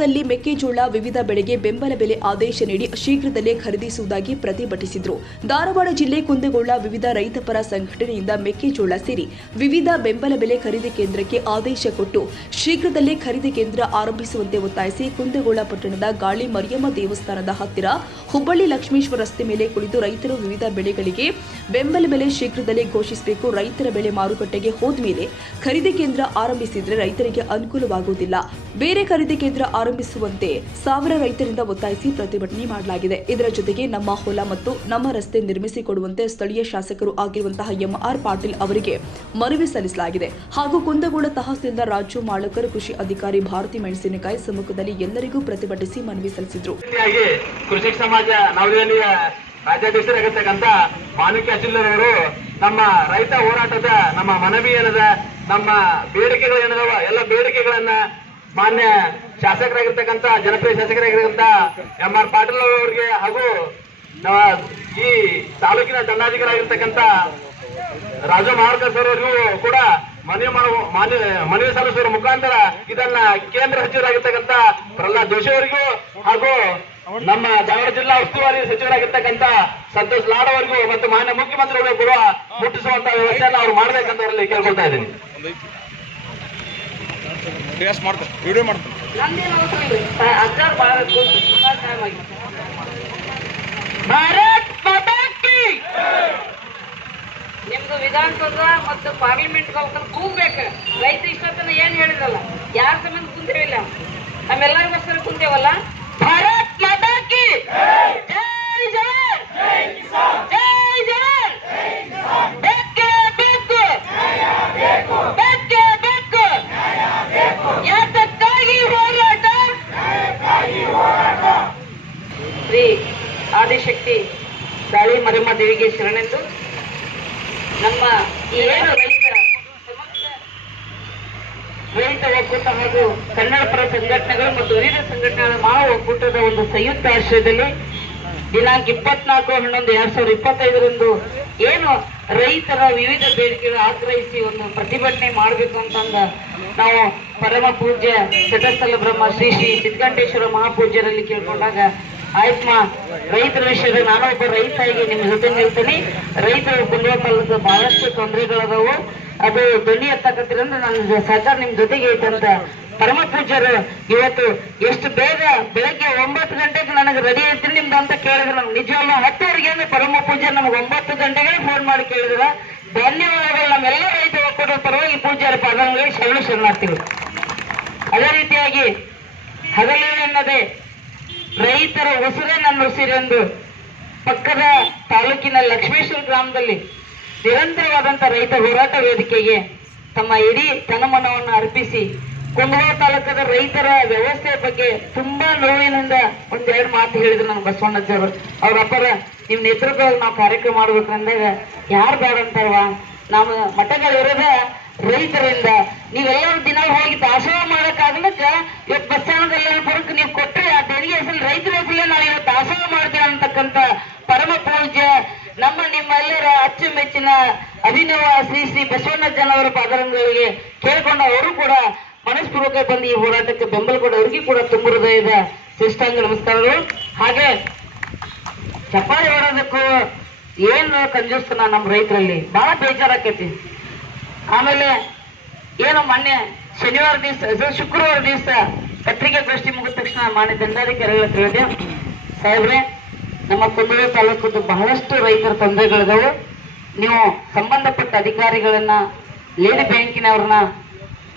ಶೀಘ್ರದಲ್ಲಿ ಮೆಕ್ಕೆಜೋಳ ವಿವಿಧ ಬೆಳೆಗೆ ಬೆಂಬಲ ಬೆಲೆ ಆದೇಶ ನೀಡಿ ಶೀಘ್ರದಲ್ಲೇ ಖರೀದಿಸುವುದಾಗಿ ಪ್ರತಿಭಟಿಸಿದರು. ಧಾರವಾಡ ಜಿಲ್ಲೆ ಕುಂದಗೋಳ ವಿವಿಧ ರೈತಪರ ಸಂಘಟನೆಯಿಂದ ಮೆಕ್ಕೆಜೋಳ ಸೇರಿ ವಿವಿಧ ಬೆಂಬಲ ಬೆಲೆ ಖರೀದಿ ಕೇಂದ್ರಕ್ಕೆ ಆದೇಶ ಕೊಟ್ಟು ಶೀಘ್ರದಲ್ಲೇ ಖರೀದಿ ಕೇಂದ್ರ ಆರಂಭಿಸುವಂತೆ ಒತ್ತಾಯಿಸಿ ಕುಂದಗೋಳ ಪಟ್ಟಣದ ಗಾಳಿ ಮರಿಯಮ್ಮ ದೇವಸ್ಥಾನದ ಹತ್ತಿರ ಹುಬ್ಬಳ್ಳಿ ಲಕ್ಷ್ಮೇಶ್ವರ ರಸ್ತೆ ಮೇಲೆ ಕುಳಿತು ರೈತರು ವಿವಿಧ ಬೆಳೆಗಳಿಗೆ ಬೆಂಬಲ ಬೆಲೆ ಶೀಘ್ರದಲ್ಲೇ ಘೋಷಿಸಬೇಕು. ರೈತರ ಬೆಳೆ ಮಾರುಕಟ್ಟೆಗೆ ಹೋದ ಮೇಲೆ ಖರೀದಿ ಕೇಂದ್ರ ಆರಂಭಿಸಿದರೆ ರೈತರಿಗೆ ಅನುಕೂಲವಾಗುವುದಿಲ್ಲ. ಬೇರೆ ಖರೀದಿ ಕೇಂದ್ರ ಆರಂಭಿಸುವಂತೆ ಸಾವಿರ ರೈತರಿಂದ ಒತ್ತಾಯಿಸಿ ಪ್ರತಿಭಟನೆ ಮಾಡಲಾಗಿದೆ. ಇದರ ಜೊತೆಗೆ ನಮ್ಮ ಹೊಲ ಮತ್ತು ನಮ್ಮ ರಸ್ತೆ ನಿರ್ಮಿಸಿಕೊಡುವಂತೆ ಸ್ಥಳೀಯ ಶಾಸಕರು ಆಗಿರುವಂತಹ ಎಂಆರ್ ಪಾಟೀಲ್ ಅವರಿಗೆ ಮನವಿ ಸಲ್ಲಿಸಲಾಗಿದೆ. ಹಾಗೂ ಕುಂದಗೋಳ ತಹಸೀಲ್ದಾರ್ ರಾಜು ಮಾಳಕರ್, ಕೃಷಿ ಅಧಿಕಾರಿ ಭಾರತಿ ಮೆಣಸಿನಕಾಯಿ ಸಮ್ಮುಖದಲ್ಲಿ ಎಲ್ಲರಿಗೂ ಪ್ರತಿಭಟಿಸಿ ಮನವಿ ಸಲ್ಲಿಸಿದರು. ಕೃಷಿ ಸಮಾಜ ನವದೆಹಲಿಯ ರಾಜ್ಯಾಧ್ಯಕ್ಷರಾಗಿರ್ತಕ್ಕಂಥ ಮಾಣಿಕ್ಯ ಚಿಲ್ಲರವರು ನಮ್ಮ ರೈತ ಹೋರಾಟದ ನಮ್ಮ ಮನವಿ ಏನದ, ನಮ್ಮ ಬೇಡಿಕೆಗಳು ಏನದವ ಎಲ್ಲ ಬೇಡಿಕೆಗಳನ್ನ ಮಾನ್ಯ ಶಾಸಕರಾಗಿರ್ತಕ್ಕಂಥ ಜನಪ್ರಿಯ ಶಾಸಕರಾಗಿರ್ತಕ್ಕಂಥ ಎಂಆರ್ ಪಾಟೀಲ್ ಅವರಿಗೆ ಹಾಗೂ ಈ ತಾಲೂಕಿನ ದಂಡಾಧಿಕಾರಿಯಾಗಿರ್ತಕ್ಕಂಥ ರಾಜು ಮಾರ್ಕರ್ ಸರ್ ಅವರಿಗೂ ಕೂಡ ಮನವಿ ಸಲ್ಲಿಸುವ ಮುಖಾಂತರ ಇದನ್ನ ಕೇಂದ್ರ ಸಚಿವರಾಗಿರ್ತಕ್ಕಂಥ ಪ್ರಹ್ಲಾದ್ ಜೋಶಿ ಅವರಿಗೂ ಹಾಗೂ ನಮ್ಮ ಧಾರವಾಡ ಜಿಲ್ಲಾ ಉಸ್ತುವಾರಿ ಸಚಿವರಾಗಿರ್ತಕ್ಕಂಥ ಸಂತೋಷ್ ಲಾಡ್ ಅವರಿಗೂ ಮತ್ತು ಮಾನ್ಯ ಮುಖ್ಯಮಂತ್ರಿಗಳು ಕೂಡ ಮುಟ್ಟಿಸುವಂತಹ ವ್ಯವಸ್ಥೆಯನ್ನು ಅವರು ಮಾಡಬೇಕಂತ ಅವರಲ್ಲಿ ಕೇಳ್ಕೊಳ್ತಾ ಇದ್ದೀನಿ. ನಿಮ್ದು ವಿಧಾನಸೌಧ ಮತ್ತು ಪಾರ್ಲಿಮೆಂಟ್ ಕೂಗ್ಬೇಕು. ರೈತ ಇಷ್ಟೊತ್ತನ ಏನ್ ಹೇಳಿದ್ರಲ್ಲ, ಯಾರ ಸಂಬಂಧ ಕುಂತೇವಿಲ್ಲ, ನಮ್ಮೆಲ್ಲರಿಗೋಸ್ಕರ ಕುಂತೇವಲ್ಲ. ಭಾರತ್ ಮಾತಾ ಕಿ ಜೈ ಜವಾನ್, ಜೈ ಜವಾನ್, ಬೇಕೇ ಬೇಕು, ಬೇಕೇ ಬೇಕು, ಯಾತಕ್ಕಾಗಿ ಹೋರಾಟ. ಶ್ರೀ ಆದಿಶಕ್ತಿ ಗಾಳಿ ಮರಿಯಮ್ಮ ದೇವಿಗೆ ಶರಣೆಂದು ನಮ್ಮ ಏನು ರೈತ ಒಕ್ಕೂಟ ಹಾಗೂ ಕನ್ನಡ ಪರ ಸಂಘಟನೆಗಳು ಮತ್ತು ವಿವಿಧ ಸಂಘಟನೆಗಳ ಮಹಾ ಒಕ್ಕೂಟದ ಒಂದು ಸಂಯುಕ್ತ ಆಶ್ರಯದಲ್ಲಿ ದಿನಾಂಕ 24/11/2025 ಏನು ರೈತರ ವಿವಿಧ ಬೇಡಿಕೆಗಳು ಆಗ್ರಹಿಸಿ ಒಂದು ಪ್ರತಿಭಟನೆ ಮಾಡಬೇಕು ಅಂತಂದ ನಾವು ಪರಮ ಪೂಜ್ಯ ತಟಸ್ಥಲ ಬ್ರಹ್ಮ ಶ್ರೀ ಶ್ರೀ ಸಿದ್ಧಗಂಟೇಶ್ವರ ಮಹಾಪೂಜ್ಯರಲ್ಲಿ ಕೇಳ್ಕೊಂಡಾಗ, ಆಯ್ತಮ್ಮ, ರೈತರ ವಿಷಯದಲ್ಲಿ ನಾನು ಒಬ್ಬ ರೈತಾಗಿ ನಿಮ್ ಜೊತೆ ನಿಲ್ತೀನಿ. ರೈತರು ಕುಂದಗೋಳ ತಾಲೂಕು ಬಹಳಷ್ಟು ತೊಂದರೆಗಳದಾವು, ಅದು ಧ್ವನಿ ಎತ್ತಕತ್ತಿರಂದ್ರೆ ನನ್ನ ಸಹಕಾರ ನಿಮ್ ಜೊತೆಗೆ ಐತಂತ ಪರಮ ಪೂಜ್ಯರು ಇವತ್ತು ಎಷ್ಟು ಬೇಗ ಬೆಳಗ್ಗೆ 9 ಗಂಟೆಗೆ ನನಗೆ ರೆಡಿ ಐತ್ರಿ ನಿಮ್ದು ಅಂತ ಕೇಳಿದ್ರು. ನಮ್ಗೆ ನಿಜವಲ್ಲ 10 ಅಂದ್ರೆ ಪರಮ ಪೂಜ್ಯರು ನಮ್ಗೆ 9 ಗಂಟೆಗೆ ಫೋನ್ ಮಾಡಿ ಕೇಳಿದ್ರ. ಧನ್ಯವಾದಗಳು. ನಮ್ಮೆಲ್ಲ ರೈತ ಒಕ್ಕೂಟದ ಪರವಾಗಿ ಪೂಜ್ಯರ ಪಾದಗಳಿಗೆ ಶರಣಾರ್ಥಿಗಳು. ಅದೇ ರೀತಿಯಾಗಿ ಹಗಲೆನ್ನದೇ ರೈತರ ಉಸಿರೇ ನನ್ನ ಉಸಿರೆಂದು ಪಕ್ಕದ ತಾಲೂಕಿನ ಲಕ್ಷ್ಮೇಶ್ವರ ಗ್ರಾಮದಲ್ಲಿ ನಿರಂತರವಾದಂಥ ರೈತ ಹೋರಾಟ ವೇದಿಕೆಗೆ ತಮ್ಮ ಇಡೀ ತನಮನವನ್ನು ಅರ್ಪಿಸಿ ಕುಂದಗೋಳ ತಾಲೂಕದ ರೈತರ ವ್ಯವಸ್ಥೆಯ ಬಗ್ಗೆ ತುಂಬಾ ನೋವಿನಿಂದ 1-2 ಮಾತು ಹೇಳಿದ್ರು ನನ್ನ ಬಸವಣ್ಣಜ್ಜವರು. ಅವ್ರ ಅಪ್ಪರ ನಿಮ್ ನೇತೃತ್ವದಲ್ಲಿ ನಾವು ಕಾರ್ಯಕ್ರಮ ಮಾಡ್ಬೇಕಂದಾಗ ಯಾರು ಬೇಡ ಅಂತಾರವಾ, ನಾವು ಮಠಗಳಿರೋದ ರೈತರಿಂದ, ನೀವೆಲ್ಲರೂ ದಿನ ಹೋಗಿ ದಾಸೋಹ ಮಾಡಕ್ಕಾಗ್ಲಕ್ಕ ಇವತ್ತು ಬಸ್ ಸ್ಟ್ಯಾಂಡ್ಗೆಲ್ಲ ಬರಕ್ ನೀವು ಕೊಟ್ಟರೆ ಆ ತೆರಿಗೆ ಹೆಸರು ರೈತರ ಹೆಸರಲ್ಲೇ ನಾವು ಇವತ್ತು ದಾಸೋಹ ಮಾಡ್ತೀವಿ ಅಂತಕ್ಕಂಥ ಪರಮ ಪೂಜ್ಯ ನಮ್ಮ ನಿಮ್ಮೆಲ್ಲರ ಅಚ್ಚುಮೆಚ್ಚಿನ ಅಭಿನವ ಶ್ರೀ ಶ್ರೀ ಬಸವಣ್ಣಜ್ಜನವರ ಪಾದರಂಗಳಿಗೆ ಕೇಳ್ಕೊಂಡು ಅವರು ಕೂಡ ಮನಸ್ಪೂರ್ವಕ ಬಂದು ಈ ಹೋರಾಟಕ್ಕೆ ಬೆಂಬಲ ಕೊಡ ಅವರಿಗೂ ಕೂಡ ತುಂಬ ಹೃದಯದ ಶ್ರೇಷ್ಠಾಂಗ ನಮಸ್ಕಾರಗಳು. ಹಾಗೆ ಚಪ್ಪಾಳೆ ಹೊಡೋದಕ್ಕೂ ಏನು ಕಂಜೂಸ್ತನ ನಮ್ಮ ರೈತರಲ್ಲಿ ಬಹಳ ಬೇಜಾರಾಕೈತಿ. ಆಮೇಲೆ ಏನು ಮೊನ್ನೆ ಶನಿವಾರ ದಿವಸ ಶುಕ್ರವಾರ ದಿವಸ ಪತ್ರಿಕಾಗೋಷ್ಠಿ ಮುಗಿದ ತಕ್ಷಣ ಮಾನ್ಯ ದಂಡಾಧಿಕಾರಿಗಳ ತಿಳಿದೆ, ಸಾಹೇಬ್ರೆ ನಮ್ಮ ಕುಂದಗೋಳ ತಾಲೂಕದ ಬಹಳಷ್ಟು ರೈತರ ತೊಂದರೆಗಳಿದಾವು, ನೀವು ಸಂಬಂಧಪಟ್ಟ ಅಧಿಕಾರಿಗಳನ್ನ, ಲೇಡಿ ಬ್ಯಾಂಕಿನವ್ರನ್ನ,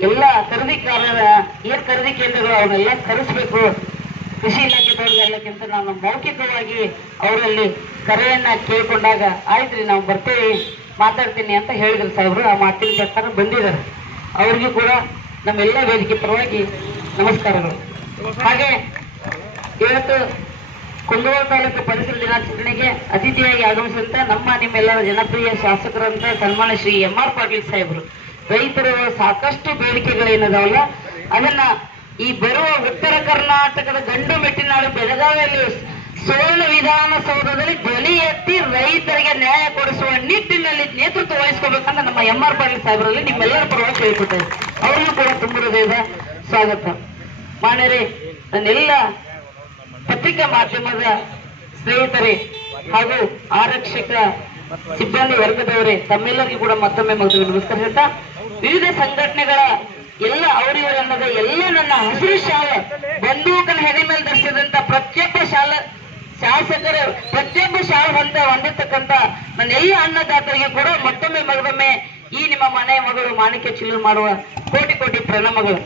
ಎಲ್ಲ ಖರೀದಿಕಾರರ ಏನ್ ಖರೀದಿ ಕೇಂದ್ರಗಳು ಅವನ್ನೆಲ್ಲ ಕರೆಸಬೇಕು, ಕೃಷಿ ಇಲಾಖೆದವ್ರಿಗೆಲ್ಲಕ್ಕಿಂತ ನಾನು ಮೌಖಿಕವಾಗಿ ಅವರಲ್ಲಿ ಕರೆಯನ್ನ ಕೇಳ್ಕೊಂಡಾಗ ಆಯ್ತ್ರಿ ನಾವು ಬರ್ತೇವೆ ಮಾತಾಡ್ತೀನಿ ಅಂತ ಹೇಳಿದ್ರು ಸಾಹೇಬ್ರು. ಆ ಮಾತಿನ ಪ್ರಕಾರ ಬಂದಿದ್ದಾರೆ. ಅವ್ರಿಗೂ ಕೂಡ ನಮ್ಮೆಲ್ಲ ವೇದಿಕೆ ಪರವಾಗಿ ನಮಸ್ಕಾರಗಳು. ಹಾಗೆ ಇವತ್ತು ಕುಂದಗೋಳ ತಾಲೂಕು ಪರಿಸರ ದಿನಾಚರಣೆಗೆ ಅತಿಥಿಯಾಗಿ ಆಗಮಿಸಿದಂತ ನಮ್ಮ ನಿಮ್ಮೆಲ್ಲರ ಜನಪ್ರಿಯ ಶಾಸಕರಂತ ಸನ್ಮಾನ್ಯ ಶ್ರೀ ಎಂಆರ್ ಪಾಟೀಲ್ ಸಾಹೇಬರು, ರೈತರ ಸಾಕಷ್ಟು ಬೇಡಿಕೆಗಳೇನದಾವಲ್ಲ ಅದನ್ನ ಈ ಬರುವ ಉತ್ತರ ಕರ್ನಾಟಕದ ಗಂಡು ಮೆಟ್ಟಿನಾಡು ಬೆಳಗಾವಿಯಲ್ಲಿ ಸುವರ್ಣ ವಿಧಾನಸೌಧದಲ್ಲಿ ಧ್ವನಿ ಎತ್ತಿ ರೈತರಿಗೆ ನ್ಯಾಯ ಕೊಡಿಸುವ ನಿಟ್ಟಿನಲ್ಲಿ ನೇತೃತ್ವ ವಹಿಸ್ಕೋಬೇಕಂತ ನಮ್ಮ ಎಂಆರ್ ಪಾಟೀಲ್ ಸಾಹೇಬರಲ್ಲಿ ನಿಮ್ಮೆಲ್ಲರ ಪರವಾಗಿ ಕೇಳಿಕೊಟ್ಟೆ. ಅವ್ರಿಗೂ ಕೂಡ ತುಂಬ ಹೃದಯದ ಸ್ವಾಗತ. ಮಾನ್ಯರೇ, ನನ್ನೆಲ್ಲ ಪತ್ರಿಕಾ ಮಾಧ್ಯಮದ ಸ್ನೇಹಿತರೇ ಹಾಗೂ ಆರಕ್ಷಕ ಸಿಬ್ಬಂದಿ ವರ್ಗದವರೇ ತಮ್ಮೆಲ್ಲರಿಗೂ ಕೂಡ ಮತ್ತೊಮ್ಮೆ ಮೊದಲು ನಮಸ್ಕಾರ ಹೇಳ್ತಾ, ವಿವಿಧ ಸಂಘಟನೆಗಳ ಎಲ್ಲ ಅವರಿವರನ್ನದ ಎಲ್ಲ ನನ್ನ ಹಸಿರು ಶಾಲ ಬಂದೂಕನ ಹೆಡೆ ಮೇಲೆ ಧರಿಸಿದಂತ ಪ್ರತಿಯೊಬ್ಬ ಶಾಸಕರ ಪ್ರತಿಯೊಬ್ಬ ಶಾಲೆ ಹೊಂದಿರ್ತಕ್ಕಂಥ ನನ್ನ ಎಲ್ಲ ಅನ್ನದಾತರಿಗೆ ಕೂಡ ಮತ್ತೊಮ್ಮೆ ಮಗದೊಮ್ಮೆ ಈ ನಿಮ್ಮ ಮನೆಯ ಮಗಳು ಮಾಣಿಕ್ಯ ಚಿಲ್ಲರ್ ಮಾಡುವ ಕೋಟಿ ಕೋಟಿ ಪ್ರಣಾಮಗಳು.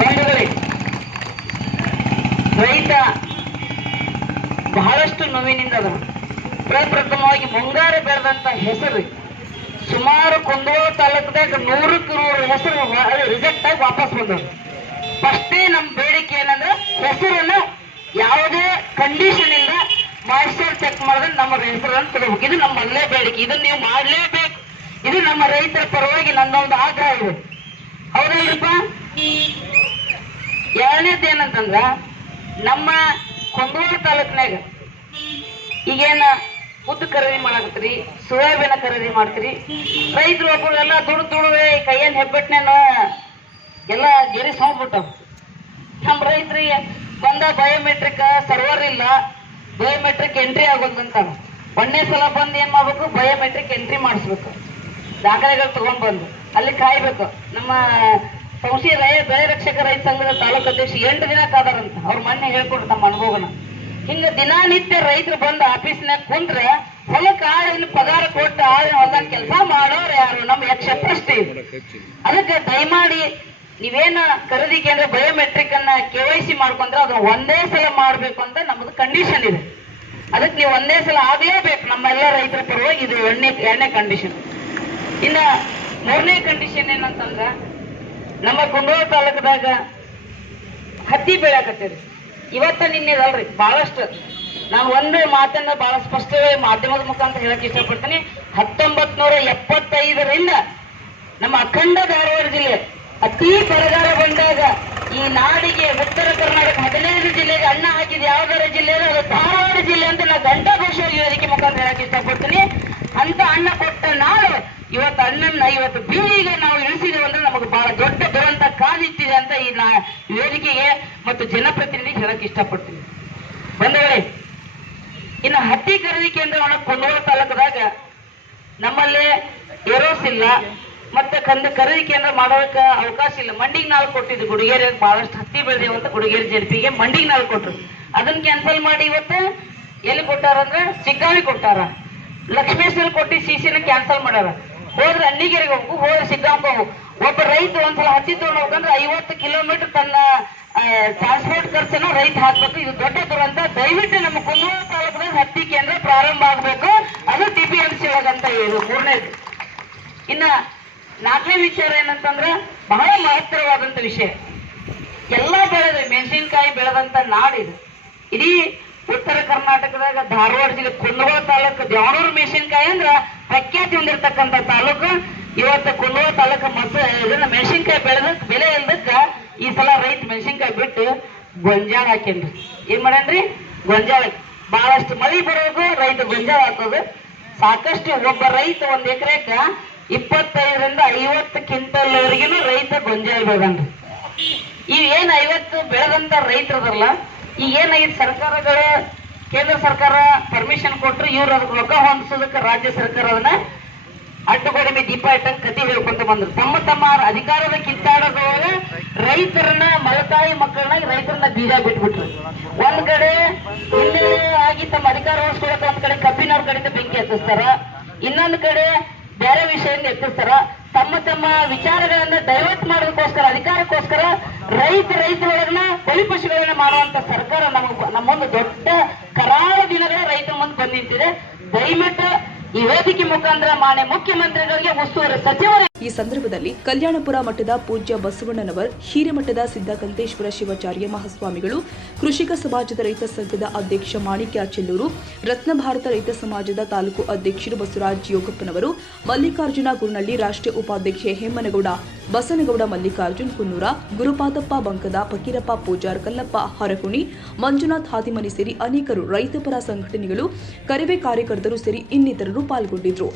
ಬಂಧುಗಳೇ, ರೈತ ಬಹಳಷ್ಟು ನೋವಿನಿಂದ ಅದ. ಪ್ರಪ್ರಥಮವಾಗಿ ಮುಂಗಾರು ಬೆಳೆದಂತ ಹೆಸರು ಸುಮಾರು ಕುಂದಗೋಳ ತಾಲೂಕದಾಗ 100ಕ್ಕೆ 100 ಹೆಸರು ರಿಜೆಕ್ಟ್ ಆಗಿ ವಾಪಸ್ ಬಂದವು. ಫಸ್ಟೇ ನಮ್ಮ ಬೇಡಿಕೆ ಏನಂದ್ರೆ ಹೆಸರನ್ನ ಯಾವುದೇ ಕಂಡೀಷನ್ ಇಲ್ಲ ಮಾಸ್ಟರ್ ಚೆಕ್ ಮಾಡಿದ್ರೆ ನಮ್ಮ ಹೆಸರನ್ನು ತಗೋಬೇಕು. ಇದು ನಮ್ಮ ಮೊದಲೇ ಬೇಡಿಕೆ, ಇದನ್ನ ನೀವು ಮಾಡಲೇಬೇಕು. ಇದು ನಮ್ಮ ರೈತರ ಪರವಾಗಿ ನನ್ನೊಂದು ಆಗ್ರಹ ಇದೆ, ಹೌದಲ್ರಿಪ್ಪ? ಎರಡನೇದು ಏನಂತಂದ್ರ ನಮ್ಮ ಕುಂದಗೋಳ ತಾಲೂಕಿನಾಗ ಈಗೇನ ಉದ್ದು ಖರೀದಿ ಮಾಡಾಕತ್ರಿ, ಸೋಯಾಬೀನ ಖರೀದಿ ಮಾಡ್ತೀರಿ. ರೈತರು ಒಬ್ಬರೆಲ್ಲ ದುಡ್ಡು ಕೈಯಲ್ಲಿ ಹೆಬ್ಬೆಟ್ನೇನು ಎಲ್ಲ ಗೆರಿ ಹೋಗ್ಬಿಟ್ಟವ್. ನಮ್ಮ ರೈತರಿಗೆ ಬಂದ ಬಯೋಮೆಟ್ರಿಕ್ ಸರ್ವರ್ ಇಲ್ಲ, ಬಯೋಮೆಟ್ರಿಕ್ ಎಂಟ್ರಿ ಆಗೋದಂತ. ಒಂದೇ ಸಲ ಬಂದು ಏನ್ ಮಾಡ್ಬೇಕು, ಬಯೋಮೆಟ್ರಿಕ್ ಎಂಟ್ರಿ ಮಾಡಿಸ್ಬೇಕು, ದಾಖಲೆಗಳು ತಗೊಂಡ್ಬಂದು ಅಲ್ಲಿ ಕಾಯ್ಬೇಕು. ನಮ್ಮ ಸಂಸ್ಥೆ ಬೆಳೆ ರಕ್ಷಕ ರೈತ ಸಂಘದ ತಾಲೂಕು ಅಧ್ಯಕ್ಷ 8 ದಿನ ಕಾದಾರಂತ. ಅವ್ರ ಮೊನ್ನೆ ಹೇಳ್ಕೊಡ್ರು ನಮ್ಮ ಅನುಭವನ. ಹಿಂಗ ದಿನಾನಿತ್ಯ ರೈತರು ಬಂದು ಆಫೀಸ್ನಾಗ ಕುಂತ್ರೆ ಹೊಲಕ್ಕೆ ಆಳಿನ ಪಗಾರ ಕೊಟ್ಟು ಆಳಿನ ಹೊಲದಾಗ ಕೆಲಸ ಮಾಡೋರು ಯಾರು? ನಮ್ಮ ಯಕ್ಷಪ್ರಶ್ನೆ. ಅದಕ್ಕೆ ದಯಮಾಡಿ ನೀವೇನ ಖರೀದಿ ಕೇಂದ್ರ ಬಯೋಮೆಟ್ರಿಕ್ ಅನ್ನ KYC ಮಾಡ್ಕೊಂಡ್ರೆ ಅದನ್ನ ಒಂದೇ ಸಲ ಮಾಡ್ಬೇಕು ಅಂತ ನಮ್ದು ಕಂಡೀಷನ್ ಇದೆ. ಅದಕ್ಕೆ ನೀವು ಒಂದೇ ಸಲ ಆಗ್ಲೇಬೇಕು ನಮ್ಮೆಲ್ಲ ರೈತರ ಪರವಾಗಿ. ಇದು ಎರಡನೇ ಕಂಡೀಷನ್. ಇನ್ನ ಮೂರನೇ ಕಂಡೀಷನ್ ಏನಂತಂದ್ರ, ನಮ್ಮ ಕುಂದಗೋಳ ತಾಲೂಕದಾಗ ಹತ್ತಿ ಬೆಳೆಯಾಕತ್ತೀರಿ. ಇವತ್ತ ನಿನ್ನೆದಲ್ರಿ, ಬಹಳಷ್ಟು ನಾನು ಒಂದು ಮಾತನ್ನ ಬಹಳ ಸ್ಪಷ್ಟವಾಗಿ ಮಾಧ್ಯಮದ ಮುಖಾಂತರ ಹೇಳಕ್ ಇಷ್ಟಪಡ್ತೀನಿ. 1975ರಿಂದ ನಮ್ಮ ಅಖಂಡ ಧಾರವಾಡ ಜಿಲ್ಲೆ ಅತಿ ಬರಗಾಲ ಬಂದಾಗ ಈ ನಾಡಿಗೆ ಉತ್ತರ ಕರ್ನಾಟಕ 15 ಜಿಲ್ಲೆಗೆ ಅನ್ನ ಹಾಕಿದ ಯಾವ್ದಾರ ಜಿಲ್ಲೆ ಅದು ಧಾರವಾಡ ಜಿಲ್ಲೆ ಅಂತ ನಾ ಘಂಟಾಘೋಷವಾಗಿ ವೇದಿಕೆ ಮುಖಾಂತರ ಹೇಳಕ್ ಇಷ್ಟಪಡ್ತೀನಿ. ಅಂತ ಅನ್ನ ಕೊಟ್ಟ ನಾಡು ಇವತ್ತು ಅಣ್ಣನ್ನ ಇವತ್ತು ಬೀದಿಗೆ ನಾವು ಇಳಿಸಿದೇವೆ ಅಂದ್ರೆ ನಮಗೆ ಬಹಳ ದೊಡ್ಡ ದುರಂತ ಕಾದಿಟ್ಟಿದೆ ಅಂತ ಈ ವೇದಿಕೆಗೆ ಮತ್ತು ಜನಪ್ರತಿನಿಧಿ ಹೇಳಕ್ ಇಷ್ಟಪಡ್ತೀನಿ. ಬಂಧುಗಳೇ, ಇನ್ನು ಹತ್ತಿ ಖರೀದಿ ಕೇಂದ್ರವನ್ನು ಕುಂದಗೋಳ ತಾಲೂಕದಾಗ ನಮ್ಮಲ್ಲಿ ಏರೋಸ್ ಇಲ್ಲ, ಮತ್ತೆ ಖರೀದಿ ಕೇಂದ್ರ ಮಾಡೋದಕ್ಕೆ ಅವಕಾಶ ಇಲ್ಲ. ಮಂಡಿಗೆ ನಾಲ್ ಕೊಟ್ಟಿದ್ದು ಗುಡಿಗೇರಿಯಾಗ ಬಹಳಷ್ಟು ಹತ್ತಿ ಬೆಳೆದೇವು ಅಂತ ಗುಡಿಗೇರಿ JLPಗೆ ಮಂಡಿಗೆ ನಾಲ್ ಕೊಟ್ಟರು. ಅದನ್ನ ಕ್ಯಾನ್ಸಲ್ ಮಾಡಿ ಇವತ್ತು ಎಲ್ಲಿ ಕೊಟ್ಟಾರಂದ್ರೆ ಸಿಗ್ಗಾವಿ ಕೊಟ್ಟಾರ. ಲಕ್ಷ್ಮೇಶ್ವರ ಕೊಟ್ಟು CCನ ಕ್ಯಾನ್ಸಲ್ ಮಾಡ್ಯಾರ. ಹೋದ್ರೆ ಅಣ್ಣಿಗೆರೆಗೆ ಹೋಗು, ಹೋದ್ರೆ ಸಿಗ್ಗಾಂಗ ಹೋಗು. ಒಬ್ಬ ರೈತ ಒಂದ್ಸಲ ಹತ್ತಿ ತಗೊಂಡು ಹೋಗಂದ್ರೆ 50 ಕಿಲೋಮೀಟರ್ ತನ್ನ ಟ್ರಾನ್ಸ್ಪೋರ್ಟ್ ಖರ್ಚನ್ನ ರೈತ ಹಾಕ್ಬೇಕು. ಇದು ದೊಡ್ಡ ದುರಂತ. ದಯವಿಟ್ಟು ನಮ್ಮ ಕುಂದಗೋಳ ತಾಲೂಕದಾಗ ಹತ್ತಿ ಕೇಂದ್ರ ಪ್ರಾರಂಭ ಆಗ್ಬೇಕು. ಅದು TPMC ಒಳಗಂತ ಇದು ಮೂರನೇದು. ಇನ್ನ ನಾಲ್ಕನೇ ವಿಚಾರ ಏನಂತಂದ್ರೆ ಬಹಳ ಮಹತ್ತರವಾದಂತ ವಿಷಯ. ಎಲ್ಲಾ ಬೆಳೆದ್ರೆ ಮೆಣಸಿನಕಾಯಿ ಬೆಳೆದಂತ ನಾಡಿದು. ಇಡೀ ಉತ್ತರ ಕರ್ನಾಟಕದಾಗ ಧಾರವಾಡ ಜಿಲ್ಲೆ ಕುಂದಗೋಳ ತಾಲೂಕು ದ್ಯಾವನೂರು ಮೆಣಸಿನಕಾಯಿ ಅಂದ್ರ ಪ್ರಖ್ಯಾತಿ ಹೊಂದಿರತಕ್ಕಂತ ತಾಲೂಕು. ಇವತ್ತು ಕುಂದಗೋಳ ತಾಲೂಕು ಇದನ್ನ ಮೆಣಸಿನಕಾಯಿ ಬೆಲೆ ಇಲ್ದಕ್ಕ ಈ ಸಲ ರೈತ ಮೆಣಸಿನಕಾಯಿ ಬಿಟ್ಟು ಗೊಂಜಾಳ ಹಾಕೇನ್ರಿ. ಏನ್ ಮಾಡೇನ್ರಿ? ಗೊಂಜಾಳ. ಬಹಳಷ್ಟು ಮಳಿ ಬರೋದು ರೈತ ಗೊಂಜಾಳ ಹಾಕೋದು. ಸಾಕಷ್ಟು ಒಬ್ಬ ರೈತ ಒಂದ್ ಎಕರೆಕ 25ರಿಂದ 50 ಕ್ವಿಂಟಲ್ವರೆಗಿನ ರೈತ ಗೊಂಜಾಳ ಬೆಳೆದನ್ರಿ. ಈಗ ಏನ್ 50 ಬೆಳೆದಂತ ರೈತರದಲ್ಲ, ಈಗ ಏನಾಗಿದೆ, ಸರ್ಕಾರಗಳು ಕೇಂದ್ರ ಸರ್ಕಾರ ಪರ್ಮಿಷನ್ ಕೊಟ್ರು, ಇವ್ರು ಅದಕ್ಕೆ ರೊಕ್ಕ ಹೊಂದಿಸೋದಕ್ಕೆ ರಾಜ್ಯ ಸರ್ಕಾರ ಅದನ್ನ ಅಡ್ಡುಗೊಡಮೆ ದೀಪ ಇಟ್ಟಂಗ್ ಕತಿ ಹೇಳ್ಕೊಂತ ಬಂದ್ರು. ತಮ್ಮ ಅಧಿಕಾರದ ಕಿತ್ತಾಡದೊಳಗ ರೈತರನ್ನ ಮಲತಾಯಿ ಮಕ್ಕಳನ್ನ ರೈತರನ್ನ ಬೀಜ ಬಿಟ್ಬಿಟ್ರು. ಒಂದ್ ಕಡೆ ಇಲ್ಲಿ ಆಗಿ ತಮ್ಮ ಅಧಿಕಾರ ಉಳಿಸ್ಕೊಳಕ ಒಂದ್ ಕಡೆ ಕಬ್ಬಿನವ್ರ ಕಡೆಯಿಂದ ಬೆಂಕಿ ಹತ್ತಿಸ್ತಾರ, ಇನ್ನೊಂದ್ ಕಡೆ ಬೇರೆ ವಿಷಯದಿಂದ ಎತ್ತಿಸ್ತಾರ. ತಮ್ಮ ವಿಚಾರಗಳನ್ನ ಡೈವರ್ಟ್ ಮಾಡೋದಕ್ಕೋಸ್ಕರ, ಅಧಿಕಾರಕ್ಕೋಸ್ಕರ ರೈತರೊಳಗನ್ನ ಬಲಿಪಶುಗಳನ್ನ ಮಾಡುವಂತ ಸರ್ಕಾರ ನಮ್ಮೊಂದು ದೊಡ್ಡ ಕರಾಳ ದಿನಗಳ ರೈತರ ಮುಂದೆ ಬಂದು ನಿಂತಿದೆ. ದಯವಿಟ್ಟು ಈ ವೇದಿಕೆ ಮುಖಾಂತರ ಮಾನ್ಯ ಮುಖ್ಯಮಂತ್ರಿಗಳಿಗೆ ಉಸ್ತುವಾರಿ ಸಚಿವರು. ಈ ಸಂದರ್ಭದಲ್ಲಿ ಕಲ್ಯಾಣಪುರ ಮಠದ ಪೂಜ್ಯ ಬಸವಣ್ಣನವರ್, ಹಿರೇಮಠದ ಸಿದ್ದಕಂತೇಶ್ವರ ಶಿವಾಚಾರ್ಯ ಮಹಾಸ್ವಾಮಿಗಳು, ಕೃಷಿಕ ಸಮಾಜದ ರೈತ ಸಂಘದ ಅಧ್ಯಕ್ಷ ಮಾಣಿಕ್ಯ ಚೆಲ್ಲೂರು, ರತ್ನಭಾರತ ರೈತ ಸಮಾಜದ ತಾಲೂಕು ಅಧ್ಯಕ್ಷರು ಬಸವರಾಜ್ ಯೋಗಪ್ಪನವರು, ಮಲ್ಲಿಕಾರ್ಜುನ ಗುರುನಳ್ಳಿ, ರಾಷ್ಟ್ರೀಯ ಉಪಾಧ್ಯಕ್ಷೆ ಹೇಮನಗೌಡ ಬಸನಗೌಡ, ಮಲ್ಲಿಕಾರ್ಜುನ್ ಕುನ್ನೂರ, ಗುರುಪಾದಪ್ಪ ಬಂಕದ, ಫಕೀರಪ್ಪ ಪೂಜಾರ್, ಕಲ್ಲಪ್ಪ ಹರಕುಣಿ, ಮಂಜುನಾಥ್ ಹಾದಿಮನಿ ಸೇರಿ ಅನೇಕರು ರೈತಪರ ಸಂಘಟನೆಗಳು, ಕರಿವೆ ಕಾರ್ಯಕರ್ತರು ಸೇರಿ ಇನ್ನಿತರರು ಪಾಲ್ಗೊಂಡಿದ್ದರು.